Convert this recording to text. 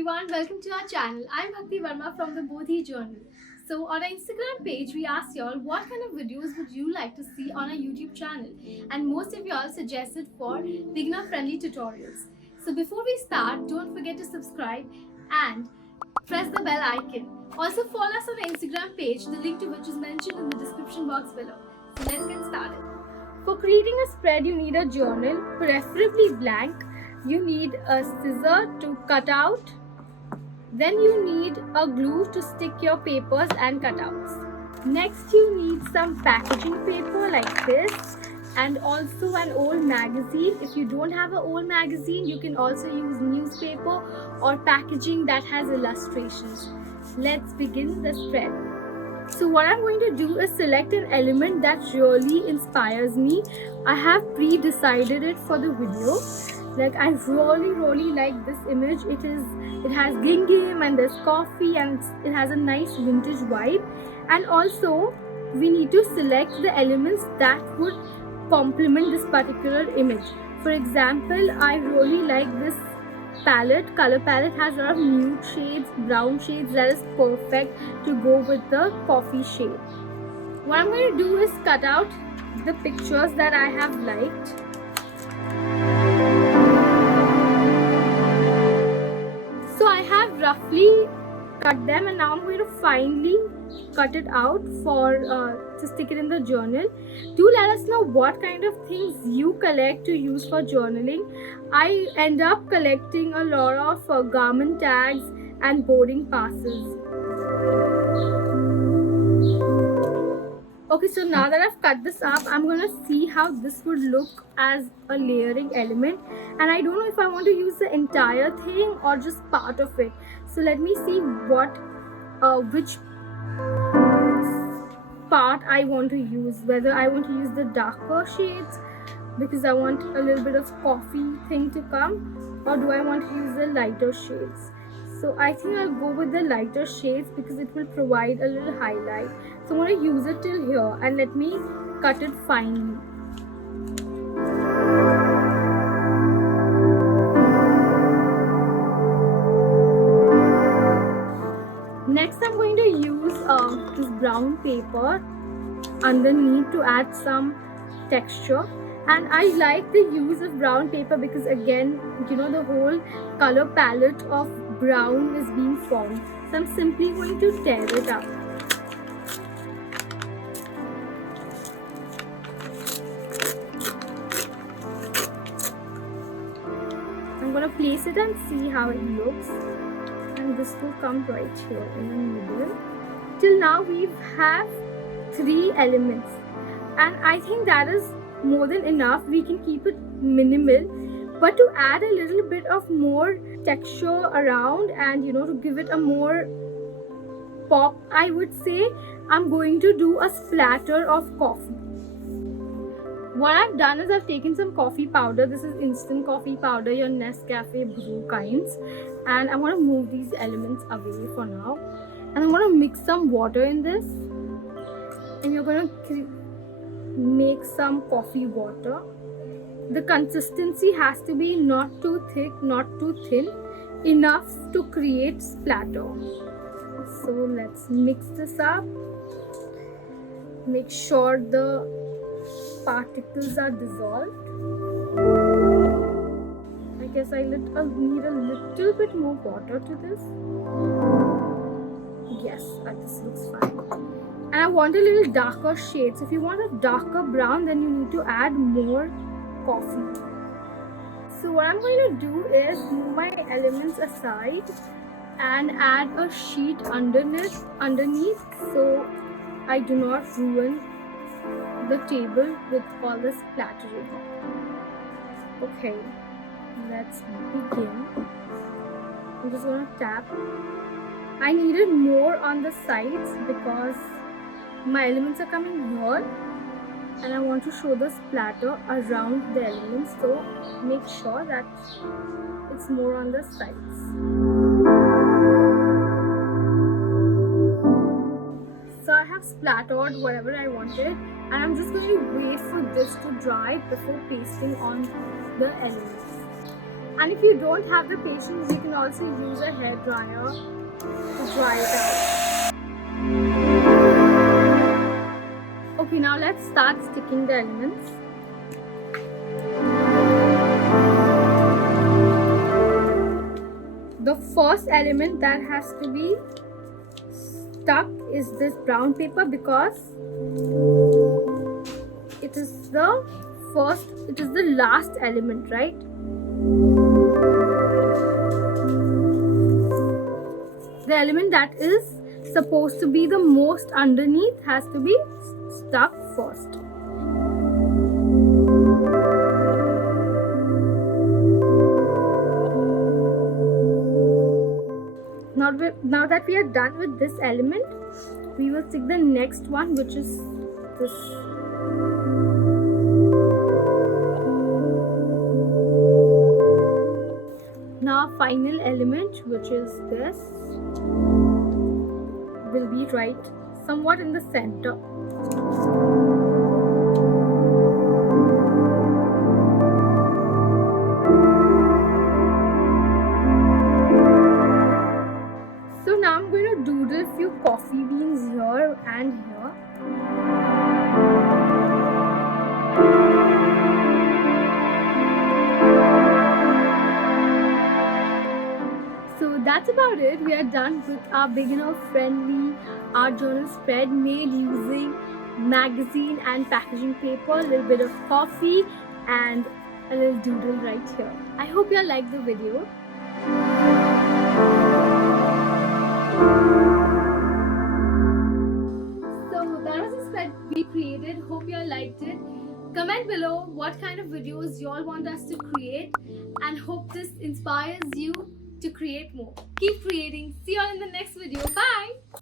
everyone, welcome to our channel. I'm Bhakti Verma from the Bodhi Journal. So on our Instagram page, we asked y'all what kind of videos would you like to see on our YouTube channel, and most of y'all suggested for beginner-friendly tutorials. So before we start, don't forget to subscribe and press the bell icon. Also follow us on our Instagram page, the link to which is mentioned in the description box below. So let's get started. For creating a spread, you need a journal, preferably blank. You need a scissor to cut out. Then you need a glue to stick your papers and cutouts. Next, you need some packaging paper like this, and also an old magazine. If you don't have an old magazine, you can also use newspaper or packaging that has illustrations. Let's begin the spread. So what I'm going to do is select an element that really inspires me. I have pre-decided it for the video. Like, I really like this image. It has gingham and there's coffee and it has a nice vintage vibe. And also we need to select the elements that would complement this particular image. For example, I really like this color palette has a lot of nude shades, brown shades that is perfect to go with the coffee shade. What I'm going to do is cut out the pictures that I have liked. So I have roughly cut them, and now I'm going to finely cut it out to stick it in the journal. Do let us know what kind of things you collect to use for journaling. I end up collecting a lot of garment tags and boarding passes. Okay, so now that I've cut this up, I'm gonna see how this would look as a layering element, and I don't know if I want to use the entire thing or just part of it. So let me see which part I want to use, whether I want to use the darker shades because I want a little bit of coffee thing to come, or do I want to use the lighter shades. So I think I'll go with the lighter shades because it will provide a little highlight. So I'm going to use it till here, and let me cut it finely. Next, I'm going to use this brown paper underneath to add some texture. And I like the use of brown paper because, again, the whole color palette of brown is being formed. So I'm simply going to tear it up. I'm going to place it and see how it looks. And this will come right here in the middle. Till now we have 3 elements, and I think that is more than enough. We can keep it minimal, but to add a little bit of more texture around and to give it a more pop, I would say I'm going to do a splatter of coffee. What I've done is I've taken some coffee powder. This is instant coffee powder, your Nescafe brew kinds, and I want to move these elements away for now, and I'm going to mix some water in this, and you're going to make some coffee water. The consistency has to be not too thick, not too thin, enough to create splatter. So let's mix this up. Make sure the particles are dissolved. I guess I need a little bit more water to this. Yes, this looks fine. And I want a little darker shade. So if you want a darker brown, then you need to add more coffee. So what I'm going to do is move my elements aside and add a sheet underneath so I do not ruin the table with all this splattering. Okay, let's begin. I'm just going to tap. I needed more on the sides because my elements are coming here, and I want to show the splatter around the elements, so make sure that it's more on the sides. So I have splattered whatever I wanted, and I'm just going to wait for this to dry before pasting on the elements. And if you don't have the patience, you can also use a hair dryer to dry it out. Okay, now let's start sticking the elements. The first element that has to be stuck is this brown paper, because it is the last element, right? The element that is supposed to be the most underneath has to be stuck first. Now that we are done with this element, we will stick the next one, which is this. Now final element, which is this, will be right somewhat in the center. So now I'm going to doodle a few coffee beans here and here. So that's about it. We are done with our beginner-friendly art journal spread made using magazine and packaging paper, a little bit of coffee, and a little doodle right here. I hope you liked the video. So that was a spread we created. Hope you all liked it. Comment below what kind of videos you all want us to create, and hope this inspires you to create more. Keep creating. See you all in the next video. Bye.